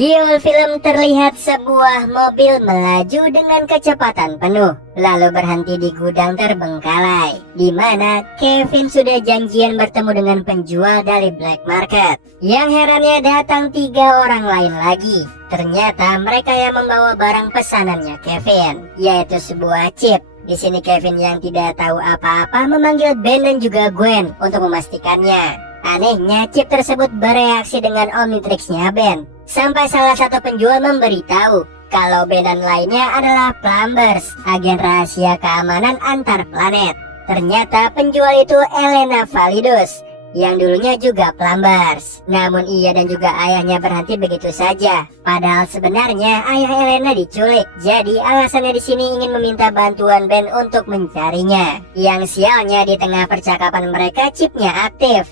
Di awal film terlihat sebuah mobil melaju dengan kecepatan penuh, lalu berhenti di gudang terbengkalai, di mana Kevin sudah janjian bertemu dengan penjual dari black market. Yang herannya datang 3 orang lain lagi. Ternyata mereka yang membawa barang pesanannya Kevin, yaitu sebuah chip. Di sini Kevin yang tidak tahu apa-apa memanggil Ben dan juga Gwen untuk memastikannya. Anehnya, chip tersebut bereaksi dengan Omnitrix-nya Ben. Sampai salah satu penjual memberitahu kalau Ben dan lainnya adalah Plumbers, agen rahasia keamanan antar planet. Ternyata penjual itu Elena Validus, yang dulunya juga Plumbers. Namun ia dan juga ayahnya berhenti begitu saja. Padahal sebenarnya ayah Elena diculik. Jadi alasannya di sini ingin meminta bantuan Ben untuk mencarinya. Yang sialnya di tengah percakapan mereka chipnya aktif.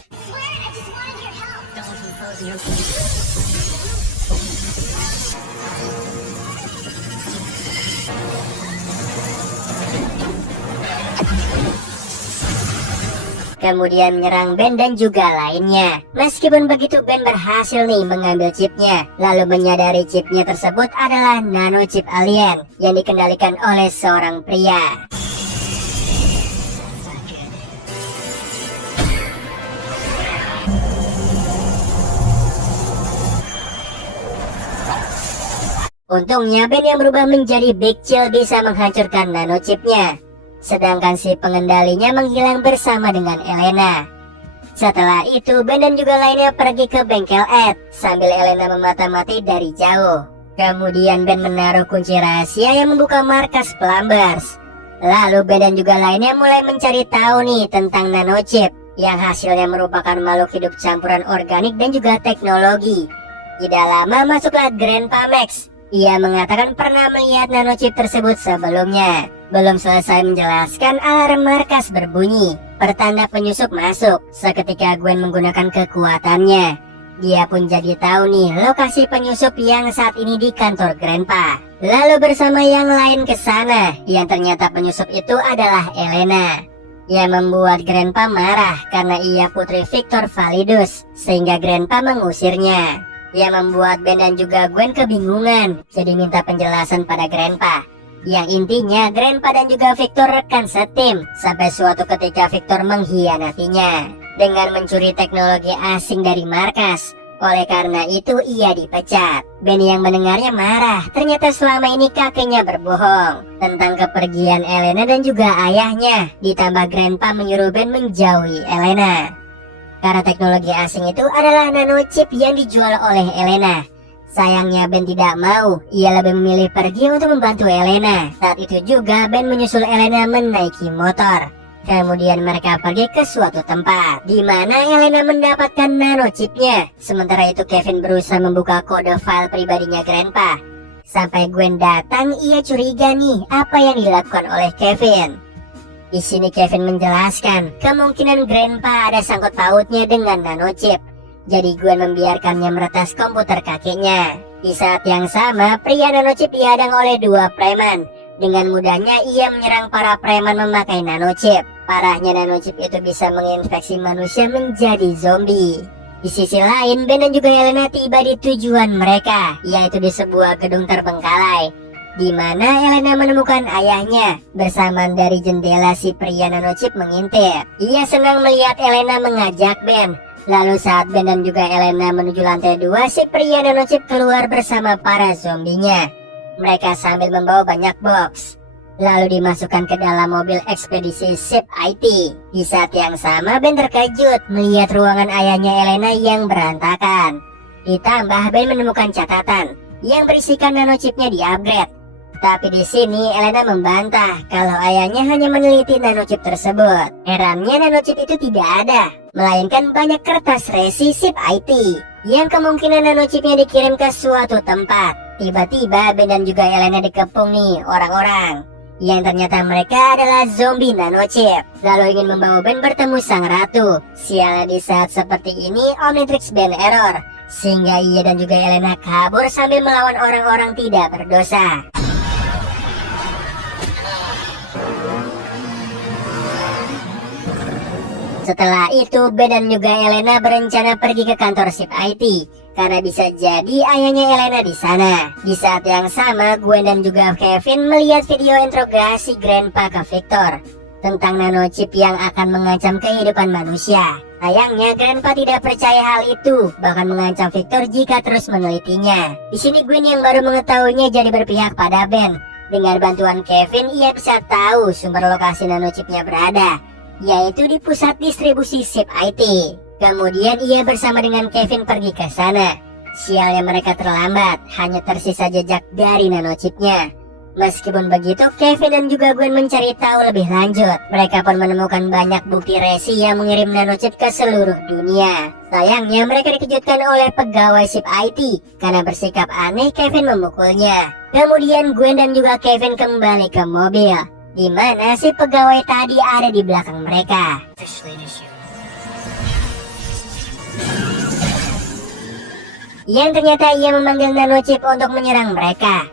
Kemudian menyerang Ben dan juga lainnya. Meskipun begitu, Ben berhasil nih mengambil chipnya, lalu menyadari chipnya tersebut adalah nano chip alien yang dikendalikan oleh seorang pria. Untungnya Ben yang berubah menjadi Big Chill bisa menghancurkan nano chipnya, sedangkan si pengendalinya menghilang bersama dengan Elena. Setelah itu Ben dan juga lainnya pergi ke bengkel Ed sambil Elena memata-mati dari jauh. Kemudian Ben menaruh kunci rahasia yang membuka markas Plumbers. Lalu Ben dan juga lainnya mulai mencari tahu nih tentang nanochip yang hasilnya merupakan makhluk hidup campuran organik dan juga teknologi. Tidak lama masuklah Grandpa Max. Ia mengatakan pernah melihat nanochip tersebut sebelumnya. Belum selesai menjelaskan, alarm markas berbunyi, pertanda penyusup masuk. Seketika Gwen menggunakan kekuatannya. Dia pun jadi tahu nih lokasi penyusup yang saat ini di kantor Grandpa. Lalu bersama yang lain ke sana, yang ternyata penyusup itu adalah Elena. Yang membuat Grandpa marah karena ia putri Victor Validus, sehingga Grandpa mengusirnya. Yang membuat Ben dan juga Gwen kebingungan, jadi minta penjelasan pada Grandpa. Yang intinya Grandpa dan juga Victor rekan setim, sampai suatu ketika Victor mengkhianatinya dengan mencuri teknologi asing dari markas. Oleh karena itu ia dipecat. Ben yang mendengarnya marah, ternyata selama ini kakeknya berbohong tentang kepergian Elena dan juga ayahnya. Ditambah Grandpa menyuruh Ben menjauhi Elena karena teknologi asing itu adalah nanochip yang dijual oleh Elena. Sayangnya Ben tidak mau, ia lebih memilih pergi untuk membantu Elena. Saat itu juga Ben menyusul Elena menaiki motor. Kemudian mereka pergi ke suatu tempat di mana Elena mendapatkan nanochipnya. Sementara itu Kevin berusaha membuka kode file pribadinya Grandpa. Sampai Gwen datang, ia curiga nih apa yang dilakukan oleh Kevin. Di sini Kevin menjelaskan kemungkinan Grandpa ada sangkut pautnya dengan nanochip. Jadi Gwen membiarkannya meretas komputer kakeknya. Di saat yang sama, pria nanochip dihadang oleh 2 preman. Dengan mudahnya ia menyerang para preman memakai nanochip. Parahnya nanochip itu bisa menginfeksi manusia menjadi zombie. Di sisi lain, Ben dan juga Elena tiba di tujuan mereka, yaitu di sebuah gedung terbengkalai, di mana Elena menemukan ayahnya. Bersamaan dari jendela, si pria nanochip mengintip. Ia senang melihat Elena mengajak Ben. Lalu saat Ben dan juga Elena menuju lantai 2, si pria nanochip keluar bersama para zombinya. Mereka sambil membawa banyak box, lalu dimasukkan ke dalam mobil ekspedisi SHIP IT. Di saat yang sama Ben terkejut melihat ruangan ayahnya Elena yang berantakan. Ditambah Ben menemukan catatan yang berisikan nanochipnya di-upgrade. Tapi di sini Elena membantah kalau ayahnya hanya meneliti nanochip tersebut. Herannya nanochip itu tidak ada, melainkan banyak kertas resi SHIP IT yang kemungkinan nanochipnya dikirim ke suatu tempat. Tiba-tiba Ben dan juga Elena dikepung nih orang-orang yang ternyata mereka adalah zombie nanochip. Lalu ingin membawa Ben bertemu sang ratu. Sialnya di saat seperti ini Omnitrix Ben error, sehingga ia dan juga Elena kabur sambil melawan orang-orang tidak berdosa. Setelah itu Ben dan juga Elena berencana pergi ke kantor SHIP IT karena bisa jadi ayahnya Elena di sana. Di saat yang sama, Gwen dan juga Kevin melihat video interogasi Grandpa ke Victor tentang nanochip yang akan mengancam kehidupan manusia. Sayangnya Grandpa tidak percaya hal itu, bahkan mengancam Victor jika terus menelitinya. Di sini Gwen yang baru mengetahuinya jadi berpihak pada Ben. Dengan bantuan Kevin, ia bisa tahu sumber lokasi nanochipnya berada, yaitu di pusat distribusi chip IT. Kemudian ia bersama dengan Kevin pergi ke sana. Sialnya mereka terlambat, hanya tersisa jejak dari nanochipnya. Meskipun begitu, Kevin dan juga Gwen mencari tahu lebih lanjut. Mereka pun menemukan banyak bukti resi yang mengirim nanochip ke seluruh dunia. Sayangnya mereka dikejutkan oleh pegawai chip IT karena bersikap aneh Kevin memukulnya. Kemudian Gwen dan juga Kevin kembali ke mobil, di mana si pegawai tadi ada di belakang mereka. Yang ternyata ia memanggil nanochip untuk menyerang mereka.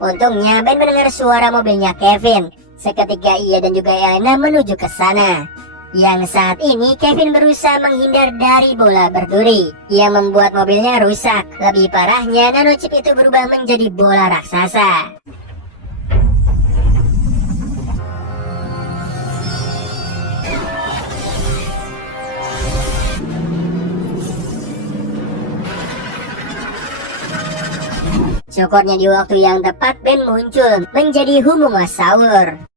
Untungnya Ben mendengar suara mobilnya Kevin. Seketika ia dan juga Elena menuju ke sana. Yang saat ini Kevin berusaha menghindar dari bola berduri yang membuat mobilnya rusak. Lebih parahnya, nanochip itu berubah menjadi bola raksasa. Syukurnya di waktu yang tepat Ben muncul menjadi Humungosaur.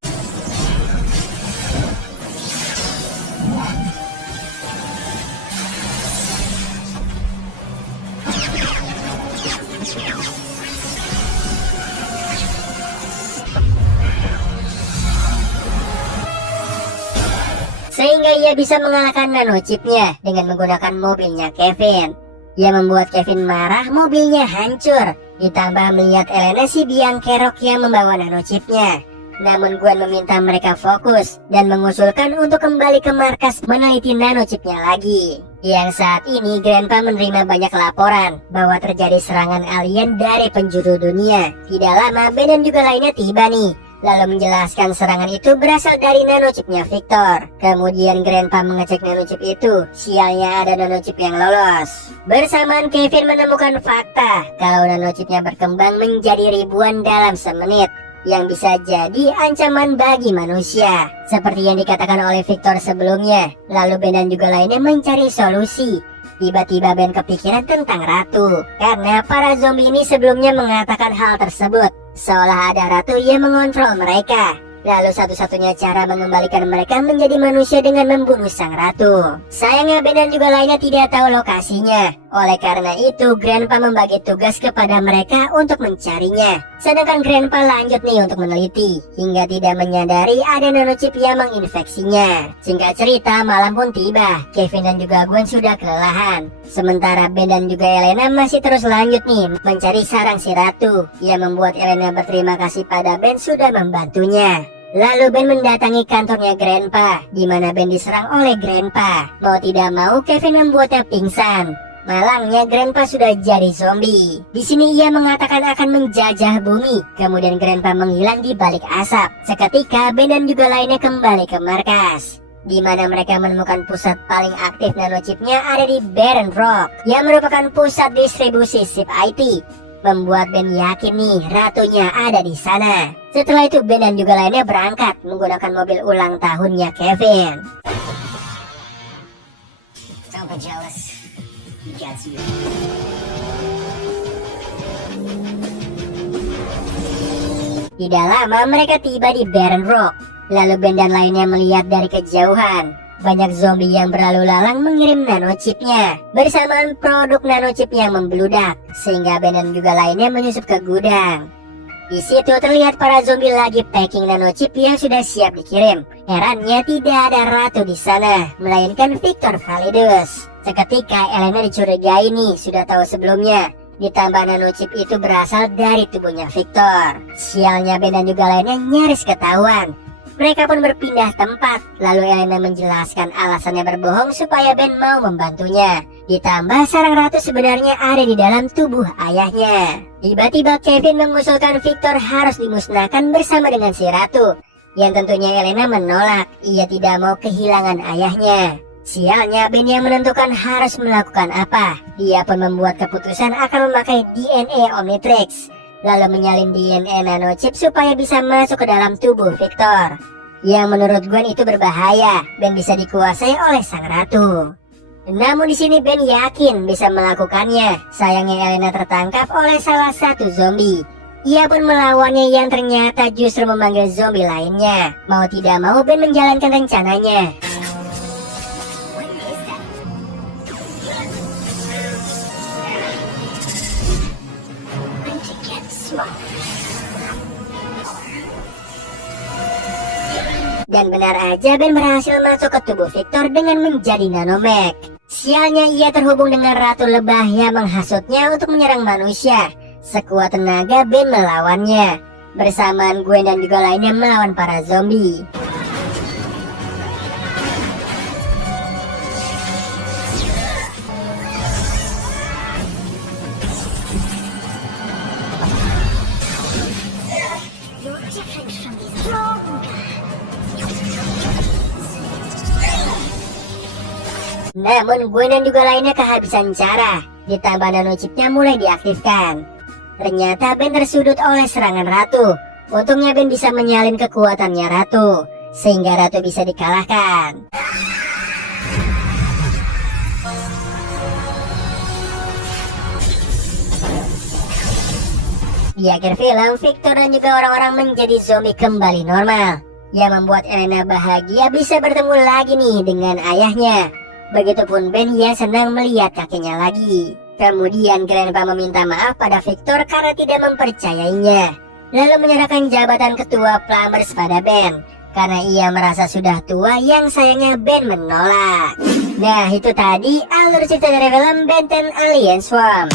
Sehingga ia bisa mengalahkan nanochipnya dengan menggunakan mobilnya Kevin. Ia membuat Kevin marah, mobilnya hancur. Ditambah melihat Elena si biang kerok yang membawa nanochipnya. Namun Gwen meminta mereka fokus dan mengusulkan untuk kembali ke markas meneliti nanochipnya lagi. Yang saat ini Grandpa menerima banyak laporan bahwa terjadi serangan alien dari penjuru dunia. Tidak lama Ben dan juga lainnya tiba nih, lalu menjelaskan serangan itu berasal dari nanochipnya Victor. Kemudian Grandpa mengecek nanochip itu, sialnya ada nanochip yang lolos. Bersamaan Kevin menemukan fakta kalau nanochipnya berkembang menjadi ribuan dalam semenit, yang bisa jadi ancaman bagi manusia, seperti yang dikatakan oleh Victor sebelumnya. Lalu Ben dan juga lainnya mencari solusi. Tiba-tiba Ben kepikiran tentang Ratu, karena para zombie ini sebelumnya mengatakan hal tersebut, seolah ada Ratu yang mengontrol mereka. Lalu satu-satunya cara mengembalikan mereka menjadi manusia dengan membunuh sang ratu. Sayangnya Ben dan juga lainnya tidak tahu lokasinya. Oleh karena itu Grandpa membagi tugas kepada mereka untuk mencarinya. Sedangkan Grandpa lanjut nih untuk meneliti, hingga tidak menyadari ada nanochip yang menginfeksinya. Singkat cerita, malam pun tiba. Kevin dan juga Gwen sudah kelelahan. Sementara Ben dan juga Elena masih terus lanjut nih mencari sarang si ratu. Ia membuat Elena berterima kasih pada Ben sudah membantunya. Lalu Ben mendatangi kantornya Grandpa, di mana Ben diserang oleh Grandpa. Mau tidak mau Kevin membuatnya pingsan. Malangnya Grandpa sudah jadi zombie. Di sini ia mengatakan akan menjajah bumi. Kemudian Grandpa menghilang di balik asap. Seketika Ben dan juga lainnya kembali ke markas, di mana mereka menemukan pusat paling aktif nanochipnya ada di Barren Rock, yang merupakan pusat distribusi chip IT. Membuat Ben yakin nih ratunya ada di sana. Setelah itu Ben dan juga lainnya berangkat menggunakan mobil ulang tahunnya Kevin. Tidak lama mereka tiba di Barren Rock. Lalu Ben dan lainnya melihat dari kejauhan banyak zombie yang berlalu lalang mengirim nanochipnya. Bersamaan produk nanochip yang membludak, sehingga Ben dan juga lainnya menyusup ke gudang. Di situ terlihat para zombie lagi packing nanochip yang sudah siap dikirim. Herannya tidak ada ratu di sana, melainkan Victor Validus. Seketika Elena dicurigai nih, sudah tahu sebelumnya. Ditambah nanochip itu berasal dari tubuhnya Victor. Sialnya Ben dan juga lainnya nyaris ketahuan. Mereka pun berpindah tempat. Lalu Elena menjelaskan alasannya berbohong supaya Ben mau membantunya. Ditambah sarang ratu sebenarnya ada di dalam tubuh ayahnya. Tiba-tiba Kevin mengusulkan Victor harus dimusnahkan bersama dengan si ratu, yang tentunya Elena menolak. Ia tidak mau kehilangan ayahnya. Sialnya, Ben yang menentukan harus melakukan apa. Dia pun membuat keputusan akan memakai DNA Omnitrix, lalu menyalin DNA nanochip supaya bisa masuk ke dalam tubuh Victor. Yang menurut Gwen itu berbahaya. Ben bisa dikuasai oleh sang ratu. Namun di sini Ben yakin bisa melakukannya. Sayangnya Elena tertangkap oleh salah satu zombie. Ia pun melawannya yang ternyata justru memanggil zombie lainnya. Mau tidak mau Ben menjalankan rencananya. Dan benar aja Ben berhasil masuk ke tubuh Victor dengan menjadi nanomech. Sialnya, ia terhubung dengan ratu lebah yang menghasutnya untuk menyerang manusia. Sekuat tenaga Ben melawannya. Bersamaan Gwen dan juga lainnya melawan para zombie. Namun Gwen dan juga lainnya kehabisan cara. Ditambah nanochipnya mulai diaktifkan. Ternyata Ben tersudut oleh serangan ratu. Untungnya Ben bisa menyalin kekuatannya ratu, sehingga ratu bisa dikalahkan. Di akhir film, Victor dan juga orang-orang menjadi zombie kembali normal, yang membuat Elena bahagia bisa bertemu lagi nih dengan ayahnya. Begitupun Ben yang senang melihat kakeknya lagi. Kemudian Grandpa meminta maaf pada Victor karena tidak mempercayainya, lalu menyerahkan jabatan ketua Plumbers pada Ben karena ia merasa sudah tua, yang sayangnya Ben menolak. Nah, itu tadi alur cerita dari film Ben 10 Alien Swarm.